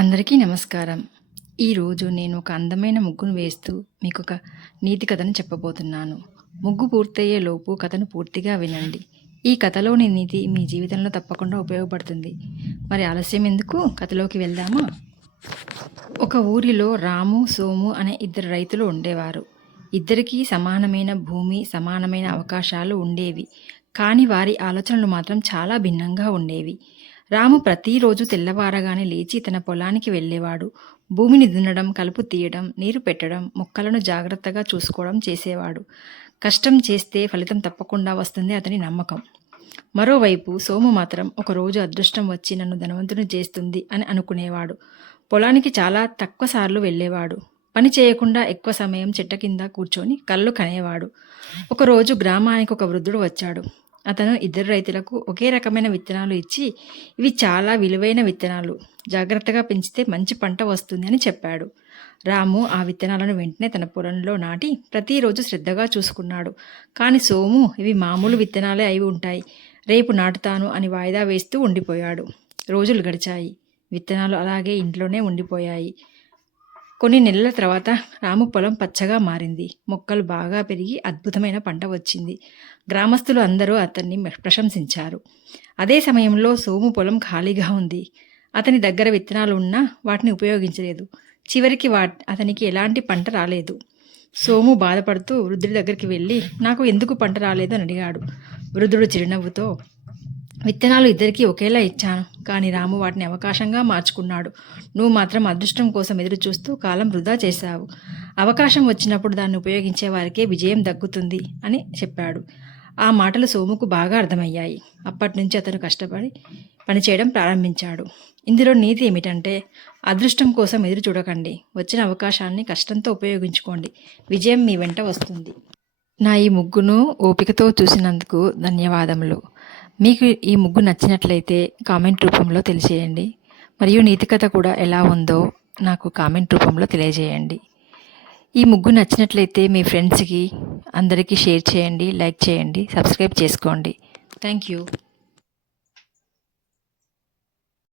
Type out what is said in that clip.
అందరికీ నమస్కారం. ఈరోజు నేను ఒక అందమైన ముగ్గును వేస్తూ మీకొక నీతి కథను చెప్పబోతున్నాను. ముగ్గు పూర్తయ్యే లోపు కథను పూర్తిగా వినండి. ఈ కథలోని నీతి మీ జీవితంలో తప్పకుండా ఉపయోగపడుతుంది. మరి ఆలస్యం ఎందుకు? కథలోకి వెళ్దామా? ఒక ఊరిలో రాము, సోము అనే ఇద్దరు రైతులు ఉండేవారు. ఇద్దరికీ సమానమైన భూమి, సమానమైన అవకాశాలు ఉండేవి. కానీ వారి ఆలోచనలు మాత్రం చాలా భిన్నంగా ఉండేవి. రాము ప్రతిరోజు తెల్లవారగానే లేచి తన పొలానికి వెళ్ళేవాడు. భూమిని దున్నడం, కలుపు తీయడం, నీరు పెట్టడం, మొక్కలను జాగ్రత్తగా చూసుకోవడం చేసేవాడు. కష్టం చేస్తే ఫలితం తప్పకుండా వస్తుంది అతని నమ్మకం. మరోవైపు సోము మాత్రం ఒకరోజు అదృష్టం వచ్చి నన్ను ధనవంతుని చేస్తుంది అని అనుకునేవాడు. పొలానికి చాలా తక్కువ సార్లు వెళ్ళేవాడు. పని చేయకుండా ఎక్కువ సమయం చెట్ట కింద కూర్చొని కళ్ళు కనేవాడు. ఒకరోజు గ్రామానికి ఒక వృద్ధుడు వచ్చాడు. అతను ఇద్దరు రైతులకు ఒకే రకమైన విత్తనాలు ఇచ్చి, ఇవి చాలా విలువైన విత్తనాలు, జాగ్రత్తగా పెంచితే మంచి పంట వస్తుంది అని చెప్పాడు. రాము ఆ విత్తనాలను వెంటనే తన పొలంలో నాటి ప్రతిరోజు శ్రద్ధగా చూసుకున్నాడు. కానీ సోము ఇవి మామూలు విత్తనాలే అయి ఉంటాయి, రేపు నాటుతాను అని వాయిదా వేస్తూ ఉండిపోయాడు. రోజులు గడిచాయి. విత్తనాలు అలాగే ఇంట్లోనే ఉండిపోయాయి. కొన్ని నెలల తర్వాత రాము పొలం పచ్చగా మారింది. మొక్కలు బాగా పెరిగి అద్భుతమైన పంట వచ్చింది. గ్రామస్తులు అందరూ అతన్ని ప్రశంసించారు. అదే సమయంలో సోము పొలం ఖాళీగా ఉంది. అతని దగ్గర విత్తనాలు ఉన్నా వాటిని ఉపయోగించలేదు. చివరికి అతనికి ఎలాంటి పంట రాలేదు. సోము బాధపడుతూ వృద్ధుడి దగ్గరికి వెళ్ళి, నాకు ఎందుకు పంట రాలేదు అని అడిగాడు. వృద్ధుడు చిరునవ్వుతో, విత్తనాలు ఇద్దరికీ ఒకేలా ఇచ్చాను, కానీ రాము వాటిని అవకాశంగా మార్చుకున్నాడు. నువ్వు మాత్రం అదృష్టం కోసం ఎదురు చూస్తూ కాలం వృధా చేశావు. అవకాశం వచ్చినప్పుడు దాన్ని ఉపయోగించే వారికే విజయం దక్కుతుంది అని చెప్పాడు. ఆ మాటలు సోముకు బాగా అర్థమయ్యాయి. అప్పటి నుంచి అతను కష్టపడి పనిచేయడం ప్రారంభించాడు. ఇందులో నీతి ఏమిటంటే, అదృష్టం కోసం ఎదురు చూడకండి. వచ్చిన అవకాశాన్ని కష్టంతో ఉపయోగించుకోండి. విజయం మీ వెంట వస్తుంది. నా ఈ ముగ్గును ఓపికతో చూసినందుకు ధన్యవాదములు. మీకు ఈ ముగ్గు నచ్చినట్లయితే కామెంట్ రూపంలో తెలియజేయండి. మరియు నీతి కథ కూడా ఎలా ఉందో నాకు కామెంట్ రూపంలో తెలియజేయండి. ఈ ముగ్గు నచ్చినట్లయితే మీ ఫ్రెండ్స్కి అందరికీ షేర్ చేయండి, లైక్ చేయండి, సబ్స్క్రైబ్ చేసుకోండి. Thank you.